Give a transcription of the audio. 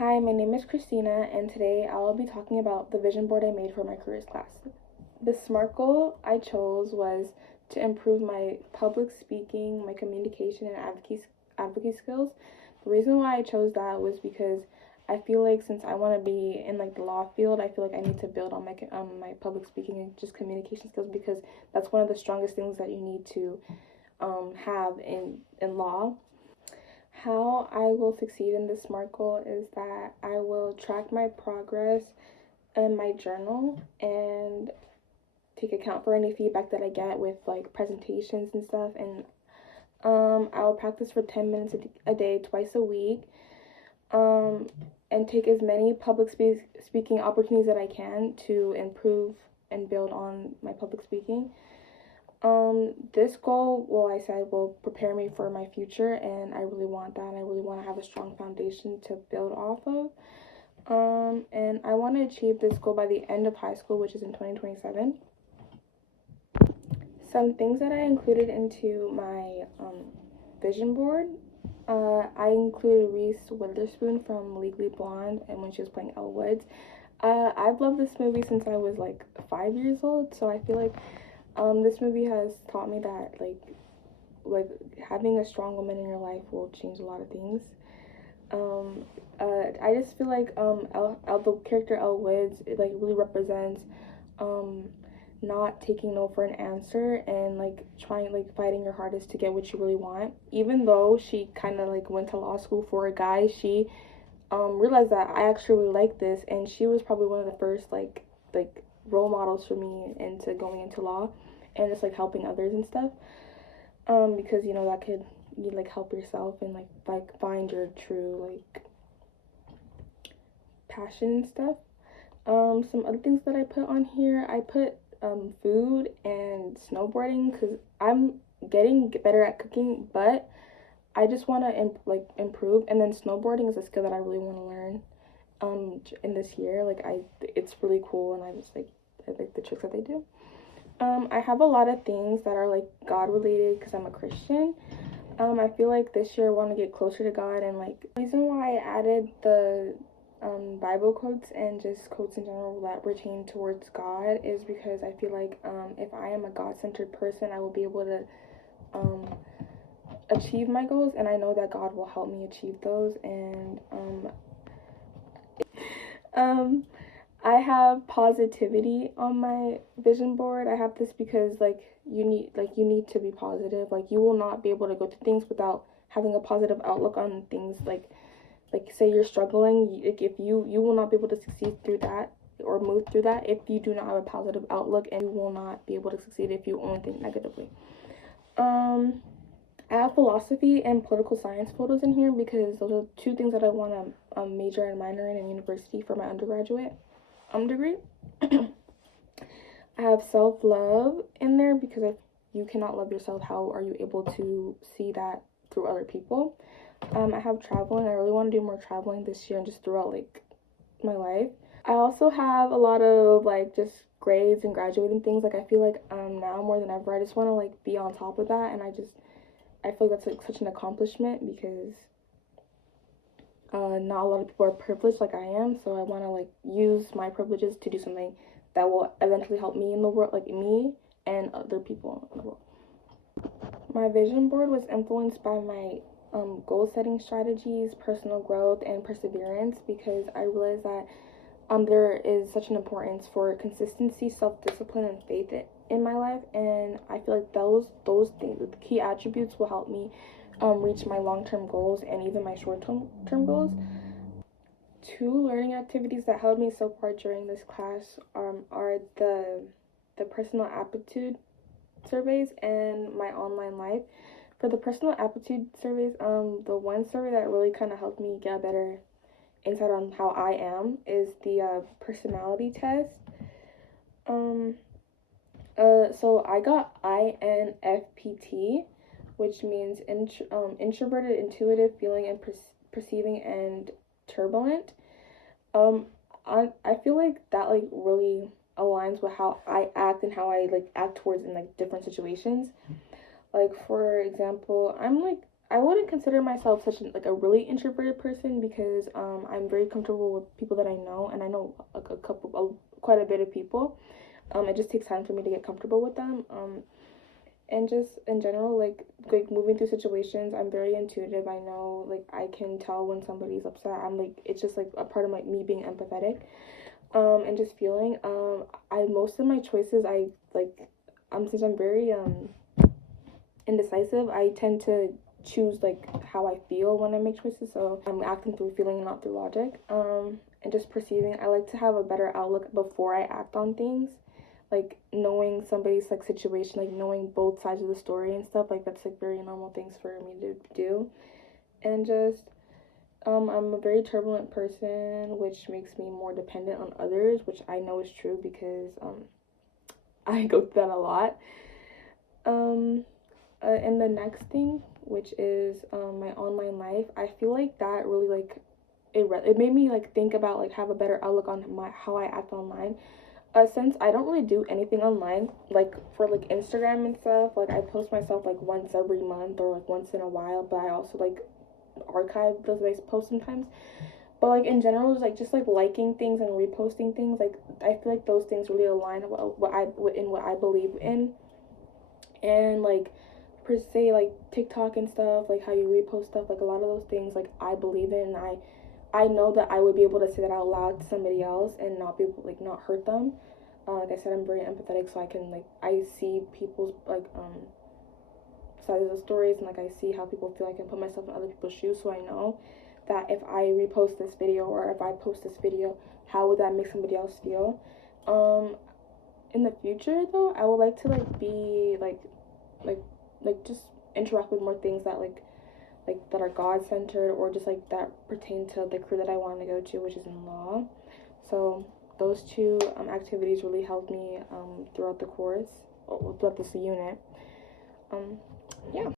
Hi, my name is Christina, and today I'll be talking about the vision board I made for my careers class. The SMART goal I chose was to improve my public speaking, my communication, and advocacy skills. The reason why I chose that was because I feel like since I want to be in like the law field, I feel like I need to build on my public speaking and just communication skills because that's one of the strongest things that you need to have in law. How I will succeed in this SMART goal is that I will track my progress in my journal and take account for any feedback that I get with like presentations and stuff. And I will practice for 10 minutes a day, twice a week, and take as many public speaking opportunities that I can to improve and build on my public speaking. This goal, well, I said, will prepare me for my future, and I really want that, and I really want to have a strong foundation to build off of. And I want to achieve this goal by the end of high school, which is in 2027. Some things that I included into my vision board. I included Reese Witherspoon from Legally Blonde, and when she was playing Elle Woods. I've loved this movie since I was like 5 years old, so I feel like this movie has taught me that like having a strong woman in your life will change a lot of things. I just feel like the character Elle Woods, it like really represents not taking no for an answer and like trying, like fighting your hardest to get what you really want. Even though she kind of like went to law school for a guy, she realized that I actually really like this, and she was probably one of the first like role models for me into going into law and just like helping others and stuff, because you know that could you like help yourself and like find your true like passion and stuff. Some other things that I put on here, I put food and snowboarding because I'm getting better at cooking, but I just want to improve. And then snowboarding is a skill that I really want to learn in this year. Like it's really cool, and I like the tricks that they do. I have a lot of things that are like God related because I'm a Christian. I feel like this year I want to get closer to God, and like the reason why I added the Bible quotes and just quotes in general that pertain towards God is because I feel like if I am a God-centered person, I will be able to achieve my goals, and I know that God will help me achieve those. And I have positivity on my vision board. I have this because you need to be positive. Like you will not be able to go through things without having a positive outlook on things. Like say you're struggling, if you will not be able to succeed through that or move through that if you do not have a positive outlook, and you will not be able to succeed if you only think negatively. I have philosophy and political science photos in here because those are two things that I want to major and minor in university for my undergraduate degree. I have self-love in there because if you cannot love yourself, how are you able to see that through other people? I have traveling. I really want to do more traveling this year and just throughout like my life. I also have a lot of like just grades and graduating things. Like I feel like now more than ever I just want to like be on top of that, and I feel like that's like such an accomplishment because not a lot of people are privileged like I am, so I want to like use my privileges to do something that will eventually help me in the world, like me and other people in the world. My vision board was influenced by my goal setting strategies, personal growth, and perseverance because I realized that there is such an importance for consistency, self-discipline, and faith in my life, and I feel like those things, the key attributes, will help me reach my long-term goals and even my short-term goals. Two learning activities that helped me so far during this class are the personal aptitude surveys and my online life. For the personal aptitude surveys, the one survey that really kind of helped me get a better insight on how I am is the personality test. So I got INFPT, which means introverted, intuitive, feeling and perceiving, and turbulent. I feel like that like really aligns with how I act and how I like act towards in like different situations. Like for example, I wouldn't consider myself such like a really introverted person because I'm very comfortable with people that I know, and I know quite a bit of people. It just takes time for me to get comfortable with them. And just in general, like moving through situations, I'm very intuitive. I know, like, I can tell when somebody's upset. I'm like, it's just like a part of like me being empathetic, and just feeling. I most of my choices, I like, since I'm very indecisive, I tend to choose like how I feel when I make choices. So I'm acting through feeling and not through logic. And just perceiving. I like to have a better outlook before I act on things, like knowing somebody's like situation, like knowing both sides of the story and stuff. Like that's like very normal things for me to do. And just I'm a very turbulent person, which makes me more dependent on others, which I know is true because I go through that a lot. And the next thing, which is my online life, I feel like that really like it made me like think about like have a better outlook on my how I act online. Since I don't really do anything online, like for like Instagram and stuff, like I post myself like once every month or like once in a while, but I also like archive those posts sometimes. But like in general, just like liking things and reposting things, like I feel like those things really align with what I believe in, and like per se like TikTok and stuff, like how you repost stuff, like a lot of those things like I believe in, and I know that I would be able to say that out loud to somebody else and not be like not hurt them. Like I said, I'm very empathetic, so I can like I see people's like sides of the stories, and like I see how people feel. I can put myself in other people's shoes, so I know that if I repost this video or if I post this video, how would that make somebody else feel? In the future though, I would like to like be like just interact with more things that like that are God centered, or just like that pertain to the career that I want to go to, which is in law. So those two activities really helped me throughout the course, or throughout this unit. Yeah.